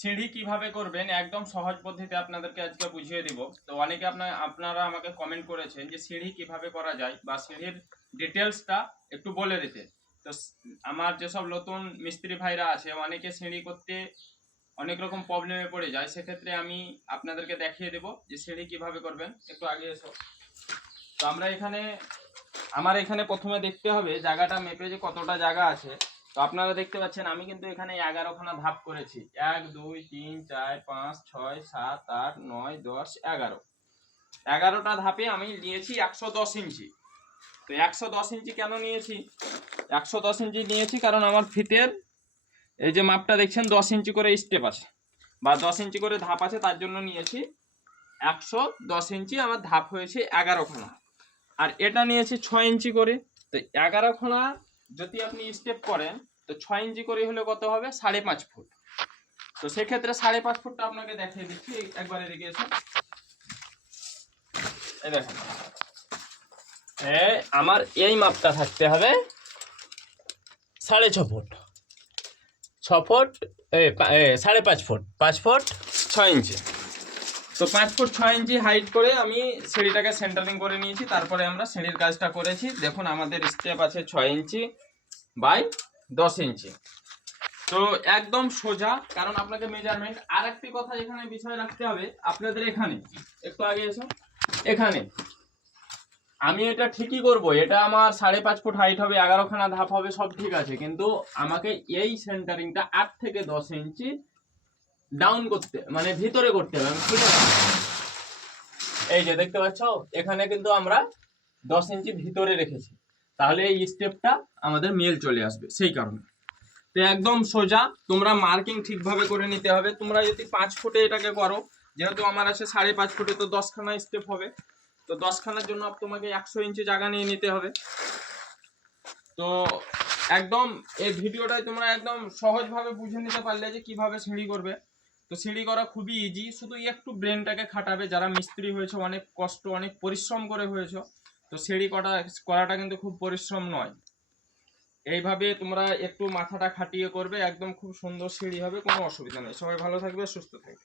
সিঁড়ি কিভাবে করবেন একদম সহজ পদ্ধতিতে আপনাদেরকে আজকে বুঝিয়ে দিব। তো অনেকে আপনারা আমাকে কমেন্ট করেছেন যে সিঁড়ি কিভাবে করা যায় বা সিঁড়ির ডিটেলসটা একটু বলে দিতে। তো আমার যেসব নতুন মিস্ত্রি ভাইরা আছে অনেকে সিঁড়ি করতে অনেক রকম প্রবলেমে পড়ে যায়, সেক্ষেত্রে আমি আপনাদেরকে দেখিয়ে দেব যে সিঁড়ি কিভাবে করবেন। একটু আগে এসো। তো আমার এখানে প্রথমে দেখতে হবে জায়গাটা মেপে যে কতটা জায়গা আছে। তো আপনারা দেখতে পাচ্ছেন আমি কিন্তু এখানে 11খানা ধাপ করেছি। 1 2 3 4 5 6 7 8 9 10 11। 11টা ধাপে আমি নিয়েছি 110 ইঞ্চি। তো 110 ইঞ্চি কেন নিয়েছি? 110 ইঞ্চি নিয়েছি কারণ আমার ফিতের এই যে মাপটা দেখছেন 10 ইঞ্চি করে স্টেপ আছে বা 10 ইঞ্চি করে ধাপ আছে, তার জন্য নিয়েছি 110 ইঞ্চি। আমার ধাপ হয়েছে 11খানা। আর এটা নিয়েছি 6 ইঞ্চি করে। তো 11খানা যদি আপনি স্টেপ করেন তো 6 ইঞ্চি করে হলে কত হবে? 5.5 ফুট। তো সেক্ষেত্রে 5.5 ফুটটা আপনাকে দেখিয়ে দিচ্ছি। একবার এদিকে এসে এই দেখেন, আমার এই মাপটা থাকতে হবে 6.5 ফুট। 6 ফুট 5.5 ফুট, 5 ফুট 6 ইঞ্চি। তো 5 ফুট 6 ইঞ্চি হাইট করে আমি সিঁড়িটাকে সেন্টারিং করে নিয়েছি। তারপরে আমরা সিঁড়ির কাজটা করেছি। দেখুন আমাদের স্টেপ আছে 6 ইঞ্চি বাই 10 ইঞ্চি। তো একদম সোজা, কারণ আপনাকে মেজারমেন্ট। আর একটি কথা এখানে বিষয় রাখতে হবে আপনাদের, এখানে একটু আগে এসো। এখানে আমি এটা ঠিকই করব, এটা আমার 5.5 ফুট হাইট হবে, 11খানা ধাপ হবে, সব ঠিক আছে, কিন্তু আমাকে এই সেন্টারিংটা 8 থেকে 10 ইঞ্চি ডাউন করতে মানে ভিতরে করতে হবে। আমি ঠিক আছে, এই যে দেখতে পাচ্ছ এখানে কিন্তু আমরা 10 ইঞ্চি ভিতরে রেখেছি, তাহলে এই স্টেপটা আমাদের মেল চলে আসবে সেই কারণে। তো একদম সোজা, তোমরা মার্কিং ঠিকভাবে করে নিতে হবে। তোমরা যদি 5 ফুটে এটাকে করো, যেহেতু আমার আছে 5.5 ফুটে, তো 10খানা স্টেপ হবে। তো 10খানার জন্য তোমাকে 100 ইঞ্চি জায়গা নিয়ে নিতে হবে। তো একদম এই ভিডিওটাই তোমরা একদম সহজভাবে বুঝে নিতে পারলে যে কিভাবে সিঁড়ি করবে। তো সিঁড়ি করা খুবই ইজি, শুধু একটু ব্রেনটাকে খাটাবে। যারা মিস্ত্রি হয়েছে অনেক কষ্ট অনেক পরিশ্রম করে হয়েছে, তো সিঁড়ি করাটা কিন্তু খুব পরিশ্রম নয়। এইভাবে তোমরা একটু মাথাটা খাটিয়ে করবে, একদম খুব সুন্দর সিঁড়ি হবে, কোনো অসুবিধা নেই। সবাই ভালো থাকবে, সুস্থ থাকবে।